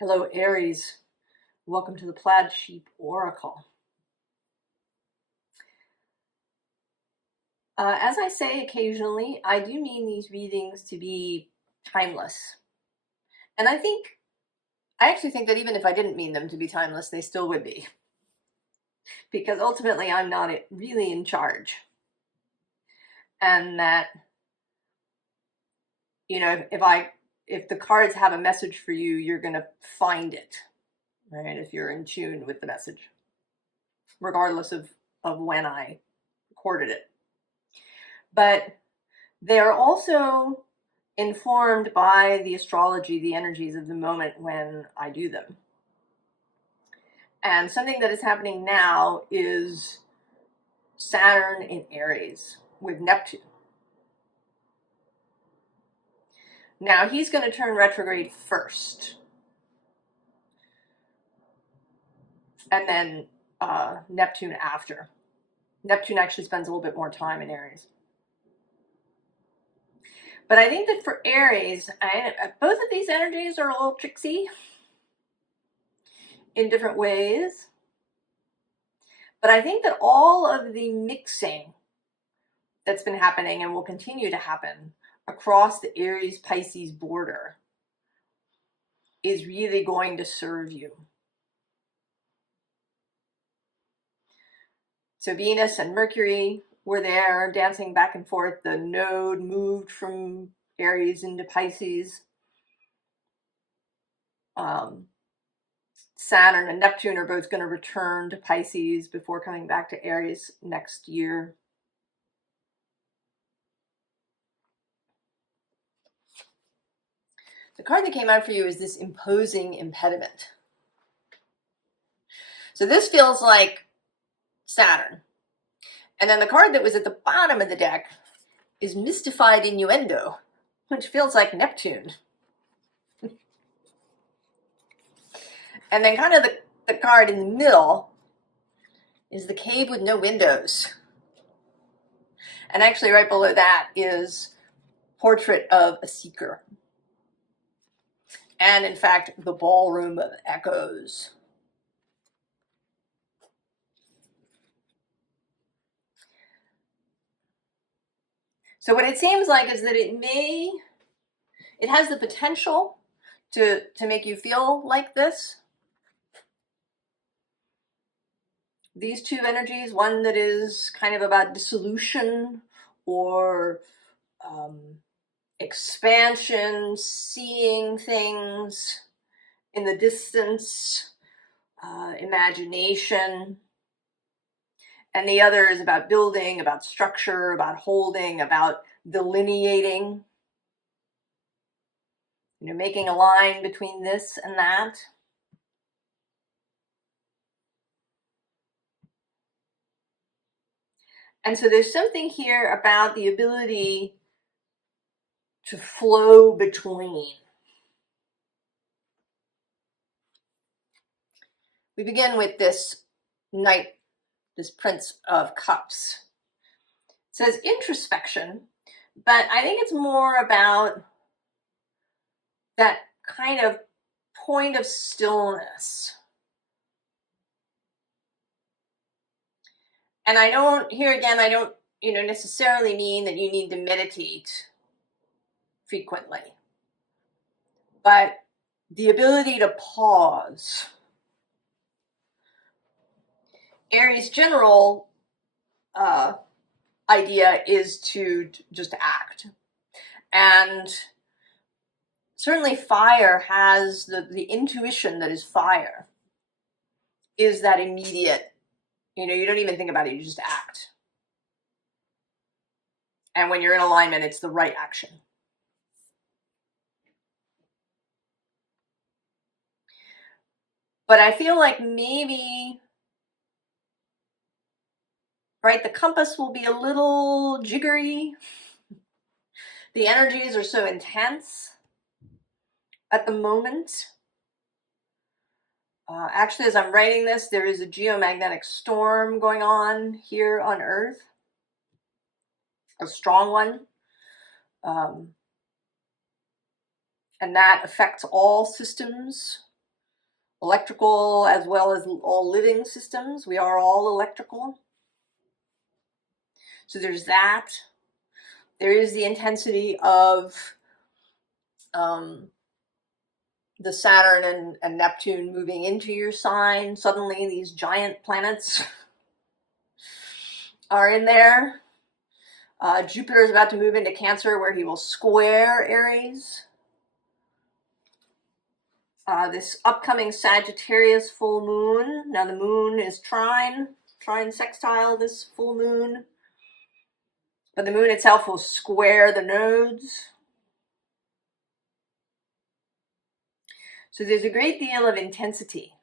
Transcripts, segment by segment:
Hello, Aries. Welcome to the Plaid Sheep Oracle. As I say occasionally, I do mean these readings to be timeless. And I actually think that even if I didn't mean them to be timeless, they still would be. Because ultimately, I'm not really in charge. And that, if the cards have a message for you, you're going to find it, right? If you're in tune with the message, regardless of when I recorded it. But they're also informed by the astrology, the energies of the moment when I do them. And something that is happening now is Saturn in Aries with Neptune. Now he's going to turn retrograde first. And then Neptune after. Neptune actually spends a little bit more time in Aries. But I think that for Aries, both of these energies are a little tricksy in different ways. But I think that all of the mixing that's been happening and will continue to happen across the Aries-Pisces border is really going to serve you. So Venus and Mercury were there dancing back and forth. The node moved from Aries into Pisces. Saturn and Neptune are both going to return to Pisces before coming back to Aries next year. The card that came out for you is this imposing impediment. So this feels like Saturn. And then the card that was at the bottom of the deck is Mystified Innuendo, which feels like Neptune. And then kind of the card in the middle is the Cave with No Windows. And actually right below that is Portrait of a Seeker. And in fact, the Ballroom of Echoes. So what it seems like is that it has the potential to make you feel like this. These two energies, one that is kind of about dissolution or expansion, seeing things in the distance, imagination. And the other is about building, about structure, about holding, about delineating, making a line between this and that. And so there's something here about the ability to flow between. We begin with this Knight, this Prince of Cups. It says introspection, but I think it's more about that kind of point of stillness. And I don't necessarily mean that you need to meditate frequently, but the ability to pause. Aries' general idea is to just act. And certainly fire has the intuition that is fire, is that immediate, you don't even think about it, you just act. And when you're in alignment, it's the right action. But I feel like maybe, right, the compass will be a little jiggery. The energies are so intense at the moment. Actually, as I'm writing this, there is a geomagnetic storm going on here on Earth. A strong one. And that affects all systems electrical as well as all living systems. We are all electrical. So there's that. There is the intensity of the Saturn and Neptune moving into your sign. Suddenly these giant planets are in there. Jupiter is about to move into Cancer, where he will square Aries. This upcoming Sagittarius full moon. Now the moon is trine sextile this full moon. But the moon itself will square the nodes. So there's a great deal of intensity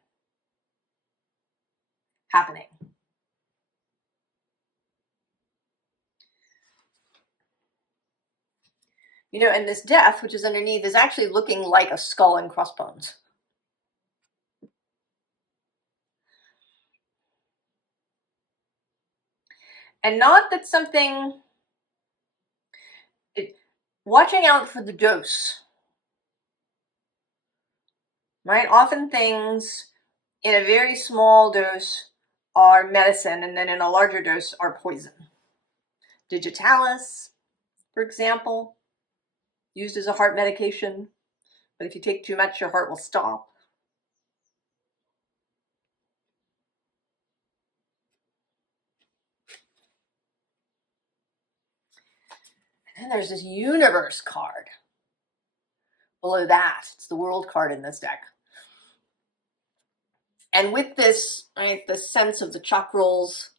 happening. You know, and this death, which is underneath, is actually looking like a skull and crossbones. And not that something, watching out for the dose, right? Often things in a very small dose are medicine, and then in a larger dose are poison. Digitalis, for example, used as a heart medication, but if you take too much, your heart will stop. And then there's this universe card below that. It's the world card in this deck. And with this, right, the sense of the chakrals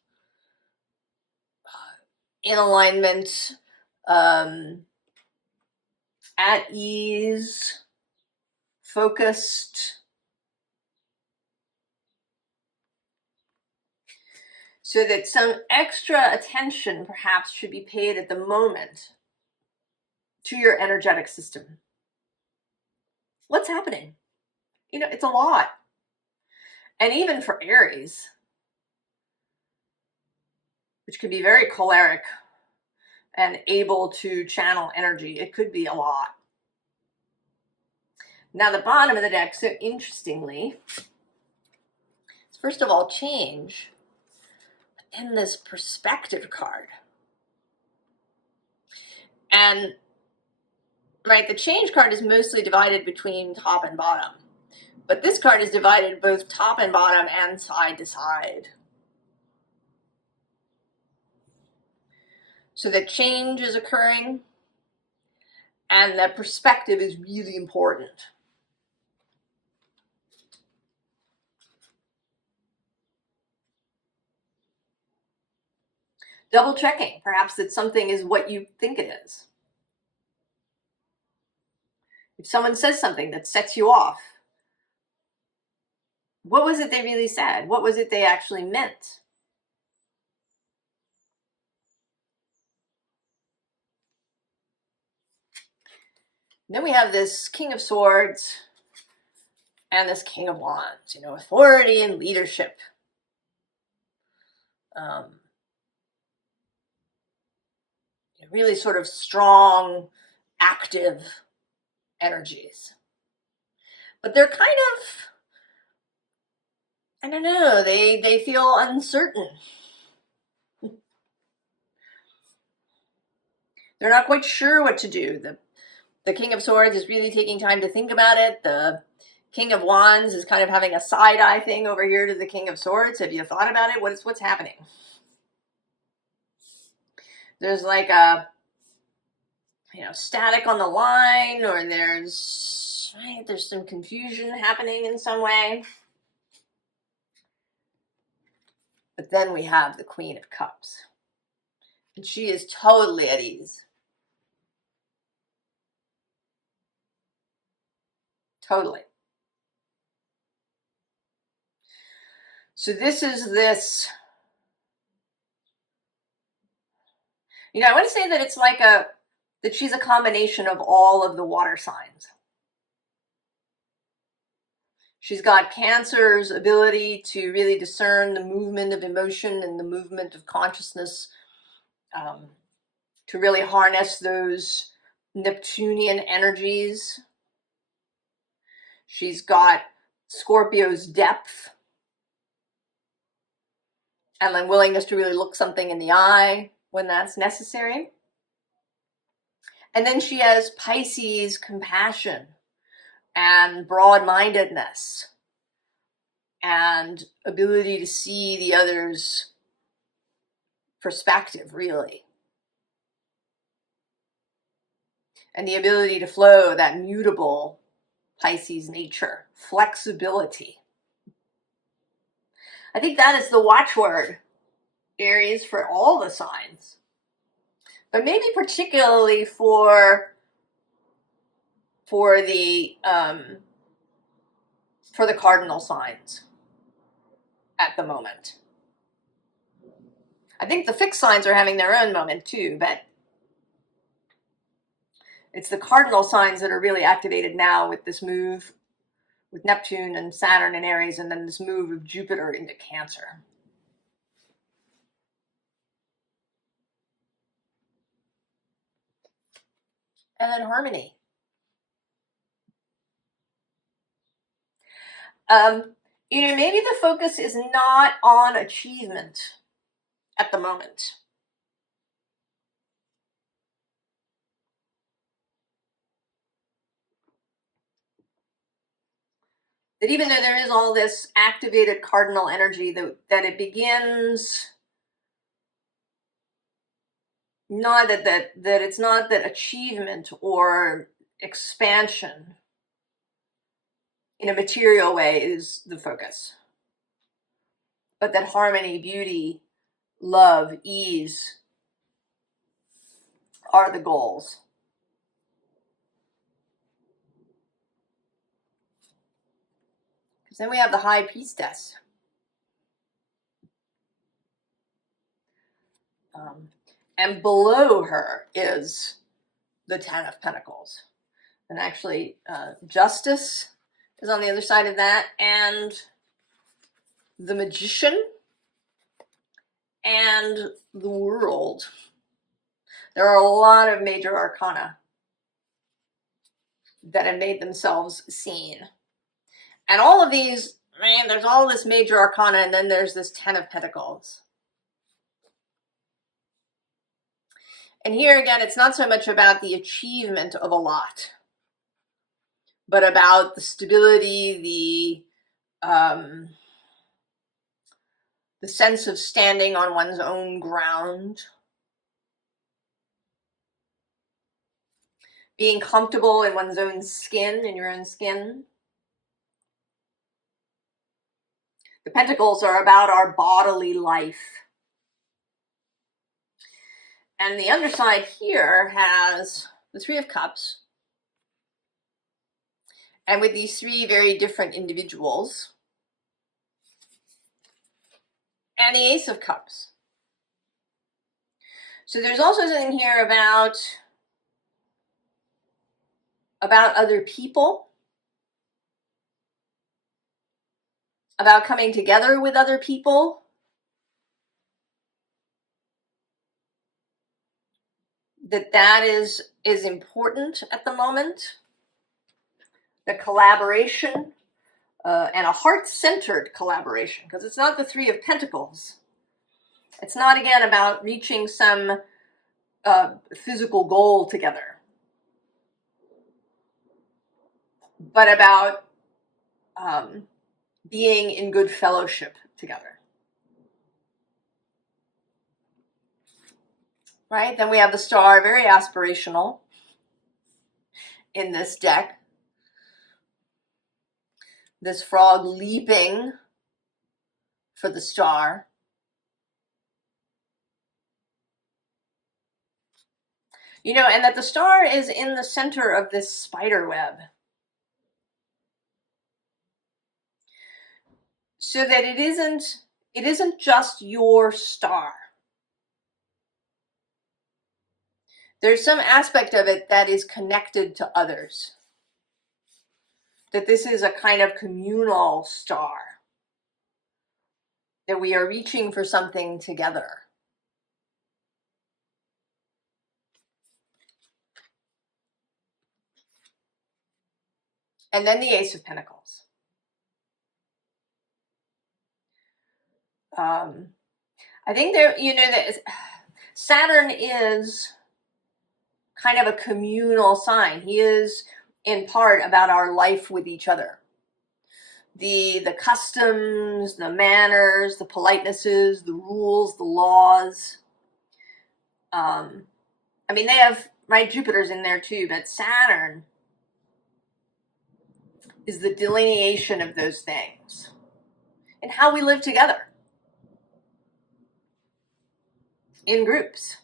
in alignment, at ease, focused. So that some extra attention perhaps should be paid at the moment to your energetic system. What's happening? You know, it's a lot. And even for Aries, which can be very choleric and able to channel energy, it could be a lot. Now the bottom of the deck, so interestingly, is first of all change, but then this perspective card. And right, the change card is mostly divided between top and bottom, but this card is divided both top and bottom and side to side. So that change is occurring, and that perspective is really important. Double checking, perhaps that something is what you think it is. If someone says something that sets you off, what was it they really said? What was it they actually meant? And then we have this King of Swords and this King of Wands, you know, authority and leadership. Really sort of strong, active energies. But they're kind of, I don't know, they feel uncertain. They're not quite sure what to do. The King of Swords is really taking time to think about it. The King of Wands is kind of having a side-eye thing over here to the King of Swords. Have you thought about it? What's happening? There's like a, you know, static on the line, or there's some confusion happening in some way. But then we have the Queen of Cups, and she is totally at ease. Totally. So this is this, you know, I want to say that it's like that she's a combination of all of the water signs. She's got Cancer's ability to really discern the movement of emotion and the movement of consciousness, to really harness those Neptunian energies. She's got Scorpio's depth, and then willingness to really look something in the eye when that's necessary. And then she has Pisces compassion and broad-mindedness and ability to see the other's perspective, really. And the ability to flow, that mutable Pisces nature, flexibility. I think that is the watchword, Aries, for all the signs. But maybe particularly for the cardinal signs at the moment. I think the fixed signs are having their own moment too, but it's the cardinal signs that are really activated now with this move with Neptune and Saturn and Aries, and then this move of Jupiter into Cancer. And then harmony. Maybe the focus is not on achievement at the moment. That even though there is all this activated cardinal energy, that it begins, not that it's not that achievement or expansion in a material way is the focus, but that harmony, beauty, love, ease are the goals. Because then we have the High Priestess. And below her is the Ten of Pentacles. And actually, Justice is on the other side of that, and the Magician, and the World. There are a lot of major arcana that have made themselves seen. And all of these, man, there's all this major arcana, and then there's this Ten of Pentacles. And here again, it's not so much about the achievement of a lot, but about the stability, the sense of standing on one's own ground, being comfortable in one's own skin, in your own skin. The Pentacles are about our bodily life. And the underside here has the Three of Cups. And with these three very different individuals. And the Ace of Cups. So there's also something here about other people, about coming together with other people, that is important at the moment. The collaboration, and a heart-centered collaboration, because it's not the Three of Pentacles. It's not, again, about reaching some physical goal together, but about being in good fellowship together. Right? Then we have the Star, very aspirational in this deck. This frog leaping for the star. And that the star is in the center of this spider web. So that it isn't just your star. There's some aspect of it that is connected to others. That this is a kind of communal star. That we are reaching for something together. And then the Ace of Pentacles. I think there, that Saturn is kind of a communal sign. He is in part about our life with each other. The customs, the manners, the politenesses, the rules, the laws. I mean, they have, right, Jupiter's in there too, but Saturn is the delineation of those things and how we live together in groups.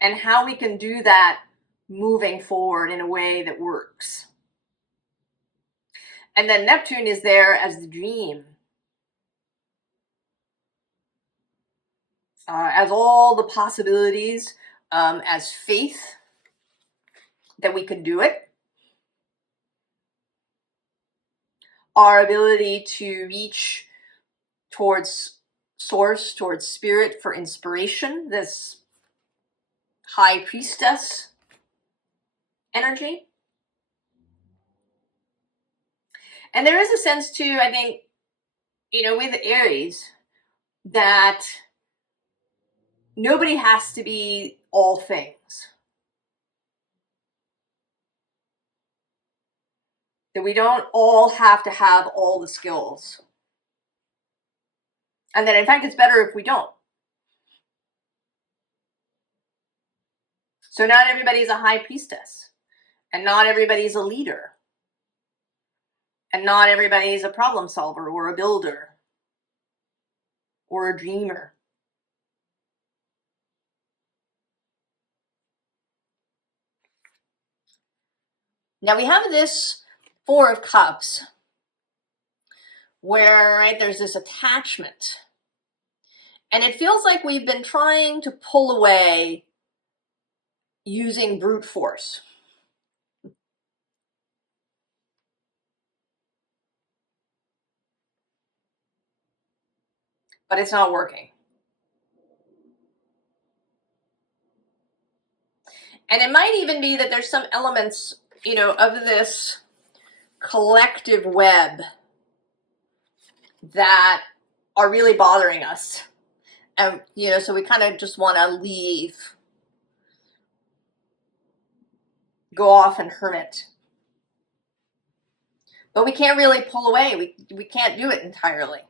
And how we can do that moving forward in a way that works. And then Neptune is there as the dream, as all the possibilities, as faith that we can do it, our ability to reach towards source, towards spirit for inspiration, this high priestess energy. And there is a sense too, I think, with Aries, that nobody has to be all things. That we don't all have to have all the skills. And that in fact it's better if we don't. So not everybody's a high priestess. And not everybody's a leader. And not everybody's a problem solver or a builder or a dreamer. Now we have this Four of Cups where, right, there's this attachment. And it feels like we've been trying to pull away using brute force. But it's not working. And it might even be that there's some elements, of this collective web that are really bothering us. And, so we kind of just want to leave, go off and hermit. But we can't really pull away. We can't do it entirely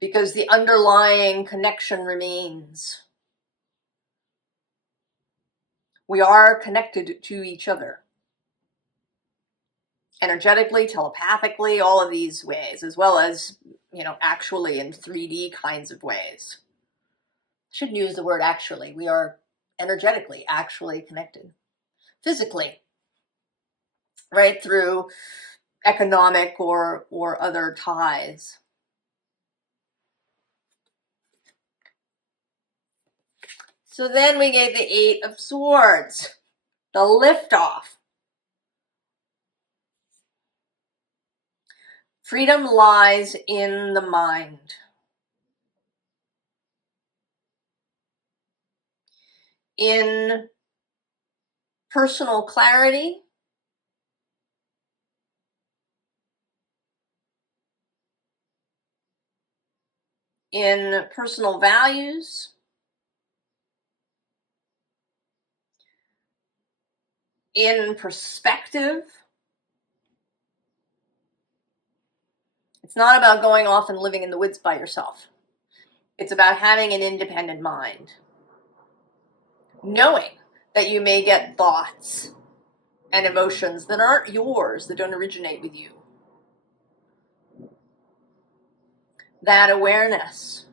because the underlying connection remains. We are connected to each other. Energetically, telepathically, all of these ways, as well as, actually in 3D kinds of ways. Shouldn't use the word actually. We are energetically actually connected. Physically, right, through economic or other ties. So then we get the Eight of Swords, the liftoff. Freedom lies in the mind. In personal clarity, in personal values, in perspective. It's not about going off and living in the woods by yourself. It's about having an independent mind. Knowing that you may get thoughts and emotions that aren't yours, that don't originate with you. That awareness.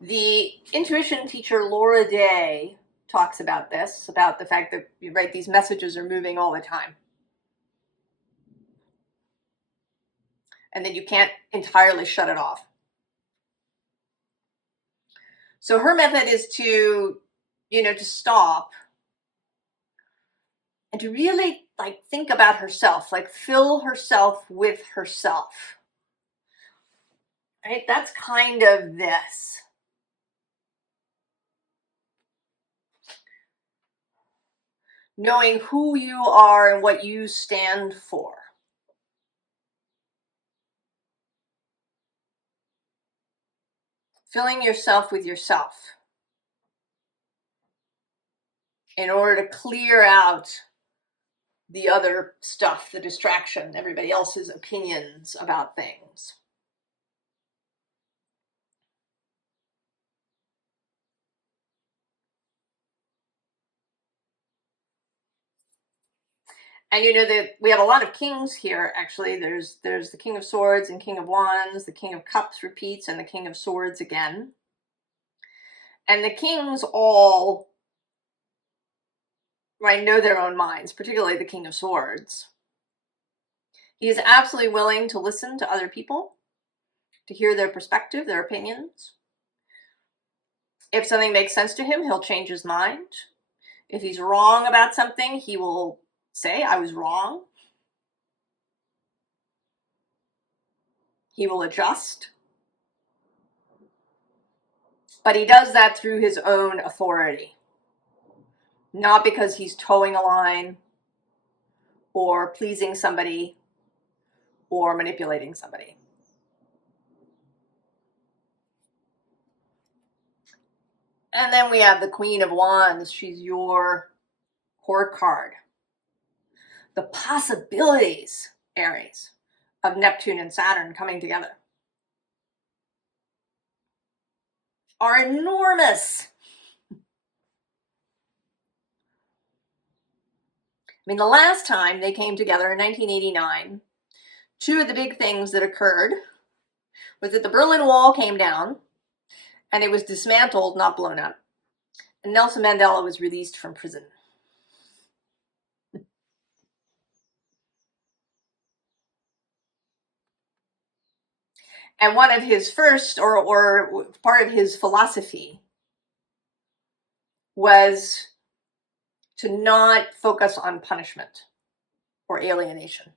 The intuition teacher Laura Day talks about this, about the fact that, right, these messages are moving all the time. And that you can't entirely shut it off. So her method is to, to stop and to really think about herself, fill herself with herself. Right? That's kind of this. knowing who you are and what you stand for. Filling yourself with yourself in order to clear out the other stuff, the distraction, everybody else's opinions about things. And you know that we have a lot of kings here, actually. There's the King of Swords and King of Wands, the King of Cups repeats, and the King of Swords again. And the kings all, right, know their own minds, particularly the King of Swords. He is absolutely willing to listen to other people, to hear their perspective, their opinions. If something makes sense to him, he'll change his mind. If he's wrong about something, he will say, I was wrong. He will adjust. But he does that through his own authority. Not because he's towing a line or pleasing somebody or manipulating somebody. And then we have the Queen of Wands. She's your court card. The possibilities, Aries, of Neptune and Saturn coming together are enormous. I mean, the last time they came together in 1989, two of the big things that occurred was that the Berlin Wall came down and it was dismantled, not blown up. And Nelson Mandela was released from prison. And one of his first, or part of his philosophy, was to not focus on punishment or alienation.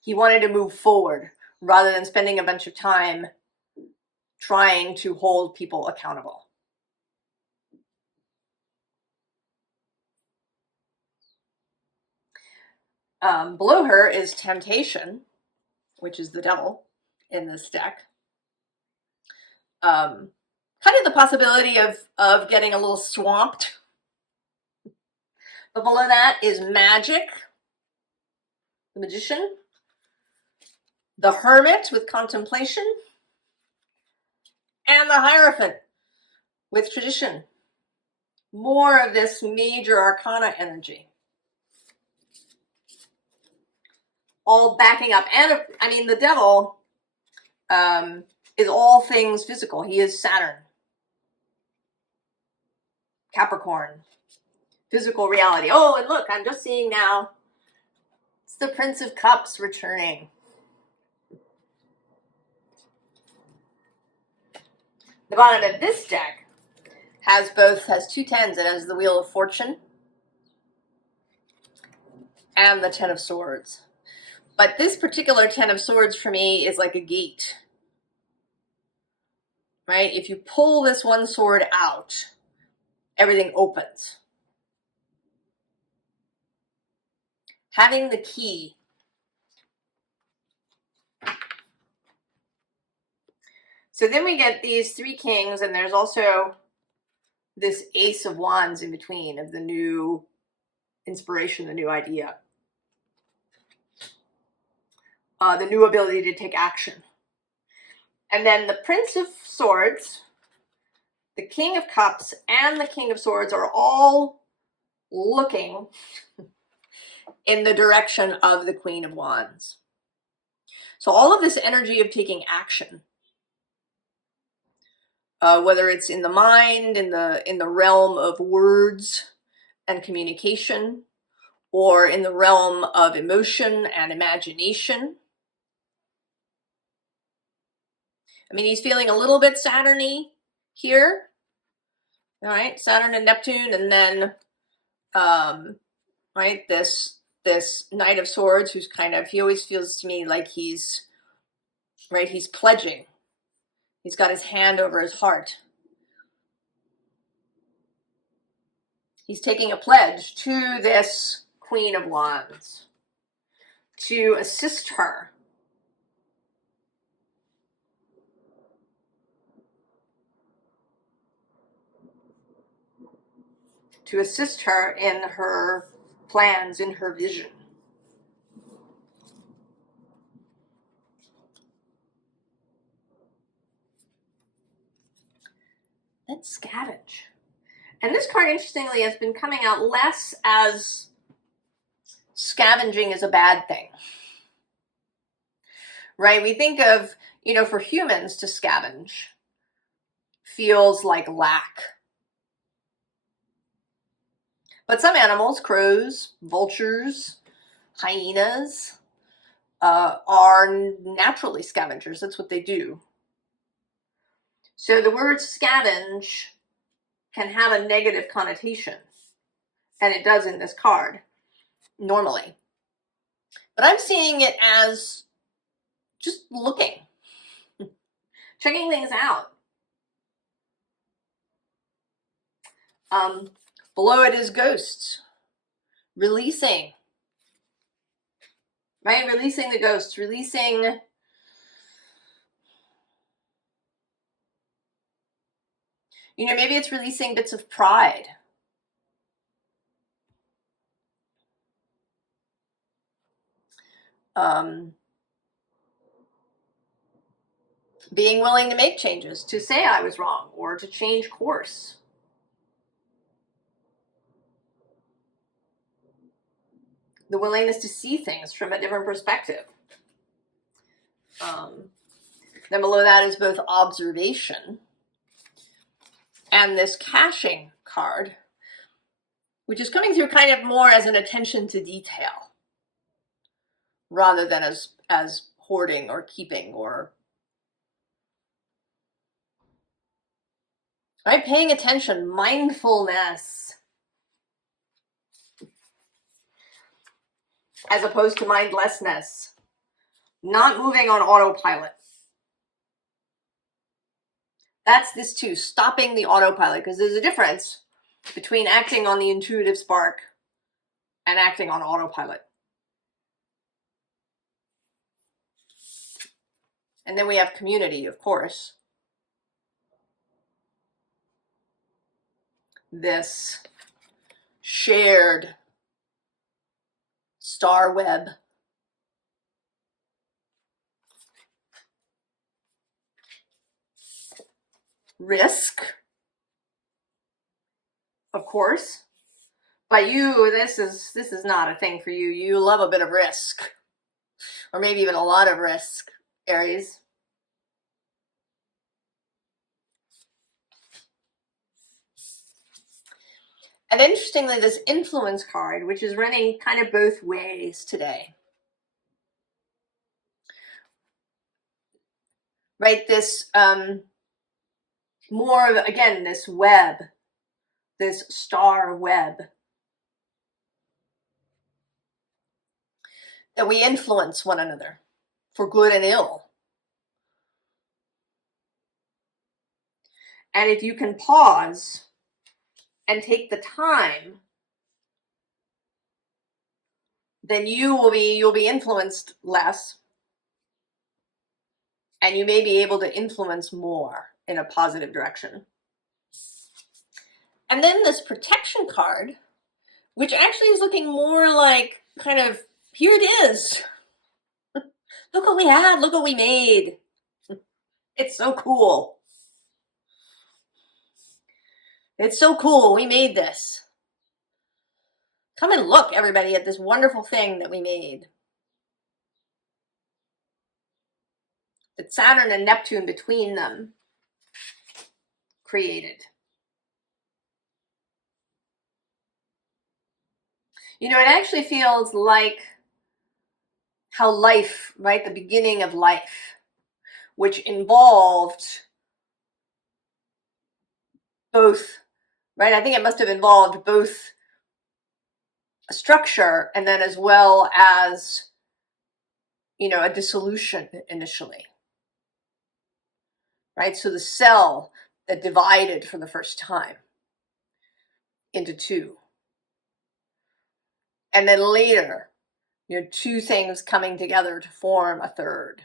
He wanted to move forward rather than spending a bunch of time trying to hold people accountable. Below her is Temptation, which is the devil in this deck. Kind of the possibility of getting a little swamped. But below that is Magic, the Magician, the Hermit with Contemplation, and the Hierophant with Tradition. More of this major arcana energy. All backing up. And I mean, the devil is all things physical. He is Saturn, Capricorn, physical reality. Oh, and look, I'm just seeing now, it's the Prince of Cups returning. The bottom of this deck has two tens. It has the Wheel of Fortune and the Ten of Swords. But this particular Ten of Swords for me is like a gate. Right? If you pull this one sword out, everything opens. Having the key. So then we get these three kings, and there's also this Ace of Wands in between of the new inspiration, the new idea. The new ability to take action. And then the Prince of Swords, the King of Cups, and the King of Swords are all looking in the direction of the Queen of Wands. So all of this energy of taking action, whether it's in the mind, in the realm of words and communication, or in the realm of emotion and imagination. I mean, he's feeling a little bit Saturn-y here. All right, Saturn and Neptune, and then, right, this Knight of Swords, who's kind of, he always feels to me like he's pledging. He's got his hand over his heart. He's taking a pledge to this Queen of Wands to assist her in her plans, in her vision. Then scavenge. And this card, interestingly, has been coming out less as scavenging is a bad thing. Right? We think of, for humans to scavenge feels like lack. But some animals, crows, vultures, hyenas, are naturally scavengers. That's what they do. So the word scavenge can have a negative connotation, and it does in this card, normally. But I'm seeing it as just looking, checking things out. Below it is ghosts, releasing, right? Releasing the ghosts, releasing maybe it's releasing bits of pride. Being willing to make changes, to say I was wrong, or to change course. The willingness to see things from a different perspective. Then below that is both observation and this caching card, which is coming through kind of more as an attention to detail rather than as hoarding or keeping or right, paying attention, mindfulness, as opposed to mindlessness, not moving on autopilot. That's this too, stopping the autopilot, because there's a difference between acting on the intuitive spark and acting on autopilot. And then we have community, of course. This shared star web. Risk, of course. But you, this is not a thing for you. You love a bit of risk. Or maybe even a lot of risk, Aries. And interestingly, this influence card, which is running kind of both ways today. Right, this more of, again, this web, this star web that we influence one another for good and ill. And if you can pause and take the time, then you'll be influenced less, and you may be able to influence more in a positive direction. And then this protection card, which actually is looking more like kind of, here it is. Look what we had, look what we made. It's so cool. It's so cool, we made this. Come and look, everybody, at this wonderful thing that we made. That Saturn and Neptune between them created. It actually feels like how life, right, the beginning of life, which involved both, right, I think it must have involved both a structure and then as well as, a dissolution initially. Right, so the cell that divided for the first time into two. And then later, two things coming together to form a third.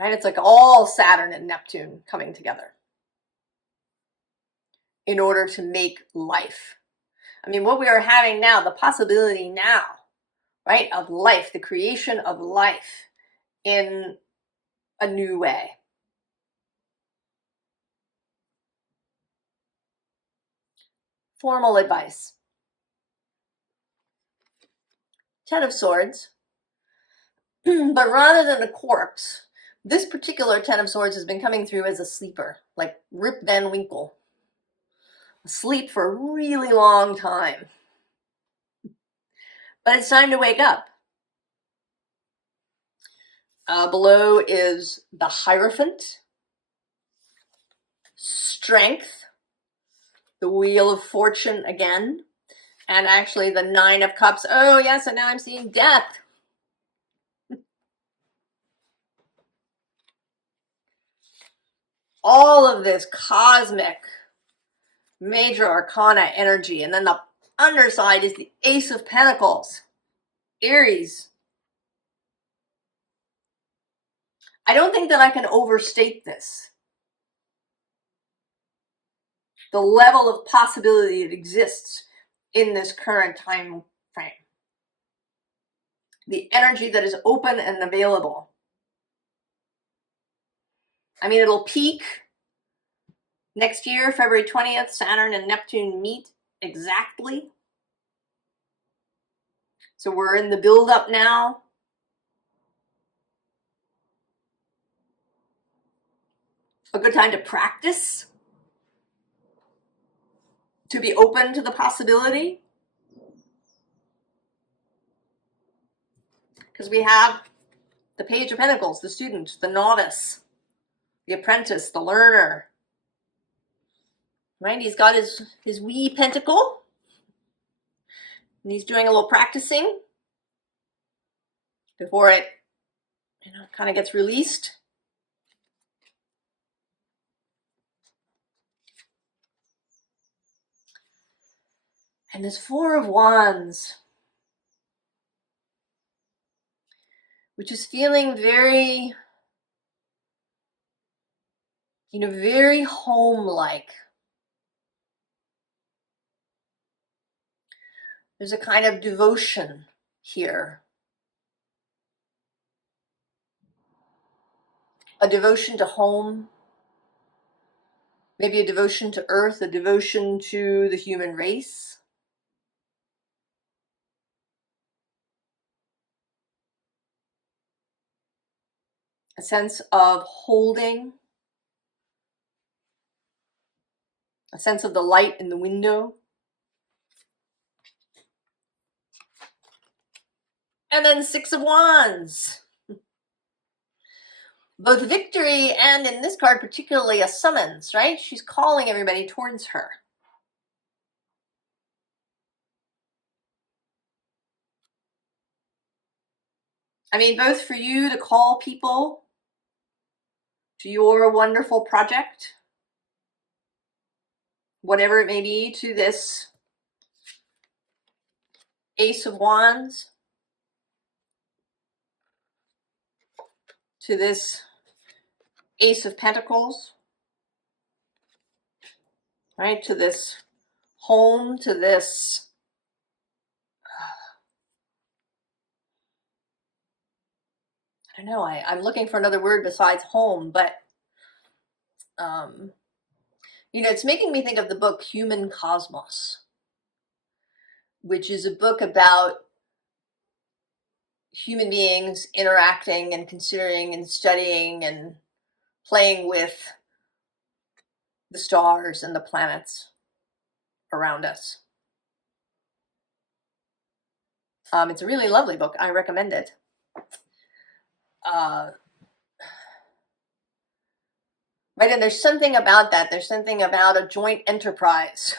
Right? It's like all Saturn and Neptune coming together in order to make life. I mean, what we are having now, the possibility now, right, of life, the creation of life in a new way. Formal advice. Ten of Swords. But rather than a corpse, this particular Ten of Swords has been coming through as a sleeper, like Rip Van Winkle. Asleep for a really long time. But it's time to wake up. Below is the Hierophant, Strength, the Wheel of Fortune again, and actually the Nine of Cups. Oh yes, and now I'm seeing Death. All of this cosmic major arcana energy, and then the underside is the Ace of Pentacles, Aries. I don't think that I can overstate this. The level of possibility that exists in this current time frame. The energy that is open and available. I mean, it'll peak next year, February 20th, Saturn and Neptune meet exactly. So we're in the build-up now. A good time to practice. To be open to the possibility. Because we have the Page of Pentacles, the student, the novice, the apprentice, the learner. Right? He's got his wee pentacle. And he's doing a little practicing before it, kind of gets released. And this Four of Wands, which is feeling very, very home-like. There's a kind of devotion here. A devotion to home. Maybe a devotion to earth, a devotion to the human race. A sense of holding. A sense of the light in the window. And then Six of Wands. Both victory and, in this card, particularly a summons, right? She's calling everybody towards her. I mean, both for you to call people to your wonderful project, whatever it may be, to this Ace of Wands, to this Ace of Pentacles, right? To this home, to this I don't know, I'm looking for another word besides home, but it's making me think of the book Human Cosmos, which is a book about human beings interacting and considering and studying and playing with the stars and the planets around us. It's a really lovely book. I recommend it. Right, and there's something about that. There's something about a joint enterprise.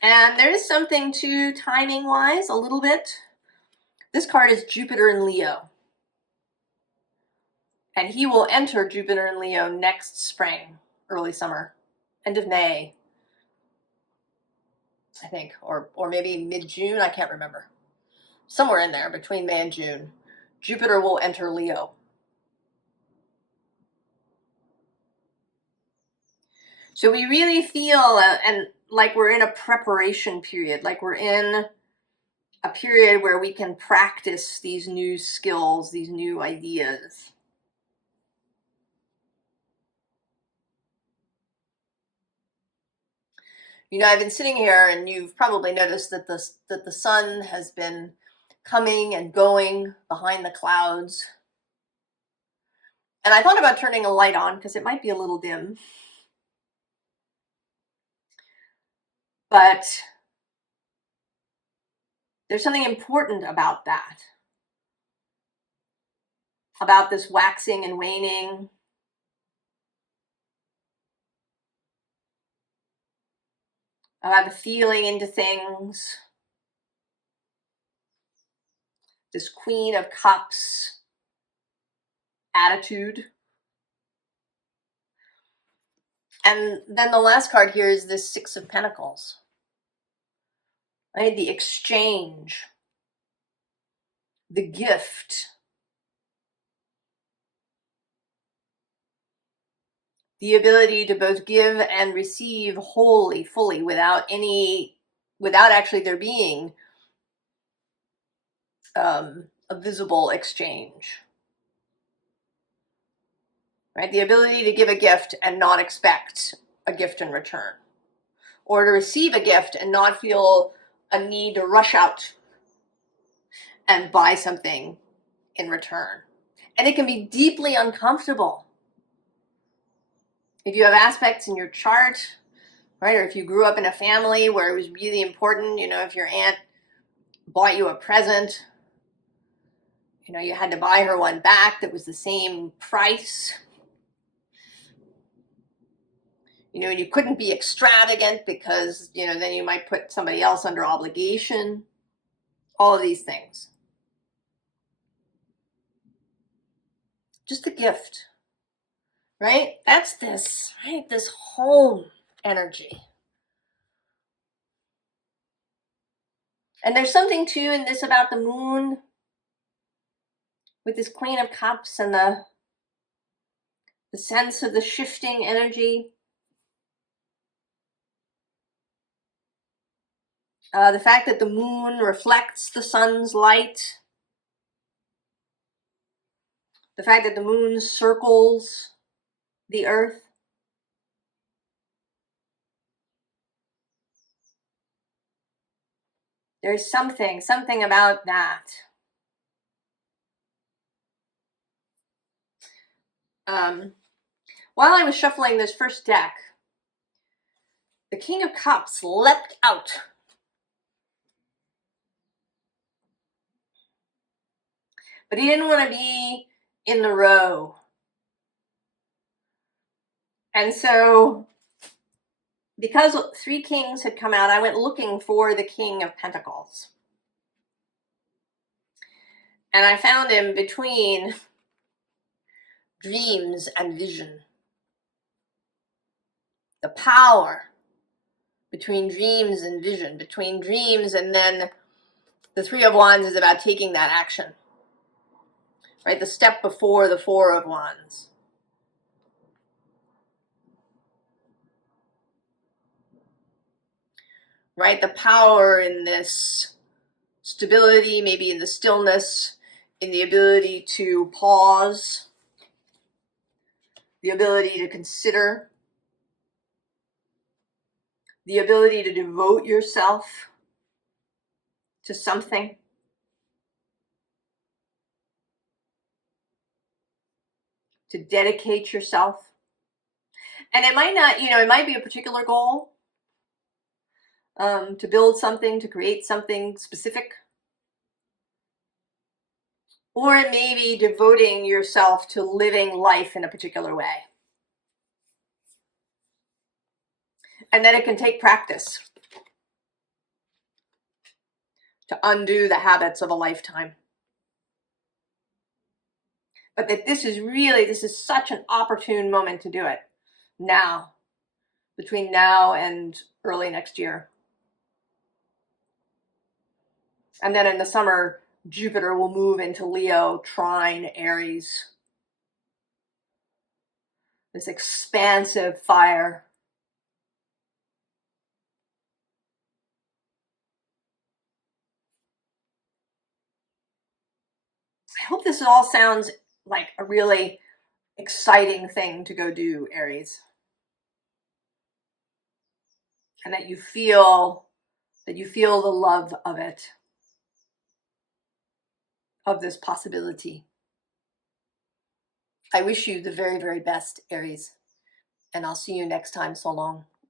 And there is something to timing-wise, a little bit. This card is Jupiter in Leo. And he will enter Jupiter in Leo next spring, early summer, end of May, I think, or maybe mid-June, I can't remember. Somewhere in there, between May and June, Jupiter will enter Leo. So we really feel and like we're in a preparation period, like we're in a period where we can practice these new skills, these new ideas. You know, I've been sitting here, and you've probably noticed that the sun has been coming and going behind the clouds. And I thought about turning a light on because it might be a little dim. But there's something important about that, about this waxing and waning, about the feeling into things, this Queen of Cups attitude. And then the last card here is this Six of Pentacles, right? The exchange, the gift, the ability to both give and receive wholly, fully, without actually there being a visible exchange, right? The ability to give a gift and not expect a gift in return, or to receive a gift and not feel a need to rush out and buy something in return. And it can be deeply uncomfortable. If you have aspects in your chart, right, or if you grew up in a family where it was really important, you know, if your aunt bought you a present, you know, you had to buy her one back that was the same price. You know, you couldn't be extravagant because, you know, then you might put somebody else under obligation. All of these things. Just a gift, right? That's this, right? This home energy. And there's something too in this about the moon with this Queen of Cups and the sense of the shifting energy. The fact that the moon reflects the sun's light. The fact that the moon circles the earth. There's something about that. While I was shuffling this first deck, the King of Cups leapt out. But he didn't want to be in the row. And so, because 3 kings had come out, I went looking for the King of Pentacles. And I found him between dreams and vision. The power between dreams and vision, between dreams, and then the 3 of Wands is about taking that action, right? The step before the 4 of Wands. Right? The power in this stability, maybe in the stillness, in the ability to pause, the ability to consider, the ability to devote yourself to something. To dedicate yourself. And it might not, you know, it might be a particular goal, to build something, to create something specific. Or it may be devoting yourself to living life in a particular way. And then it can take practice to undo the habits of a lifetime. but that this is such an opportune moment to do it now, between now and early next year. And then in the summer, Jupiter will move into Leo, trine Aries. This expansive fire. I hope this all sounds like a really exciting thing to go do, Aries. And that you feel the love of it, of this possibility. I wish you the very, very best, Aries, and I'll see you next time. So long.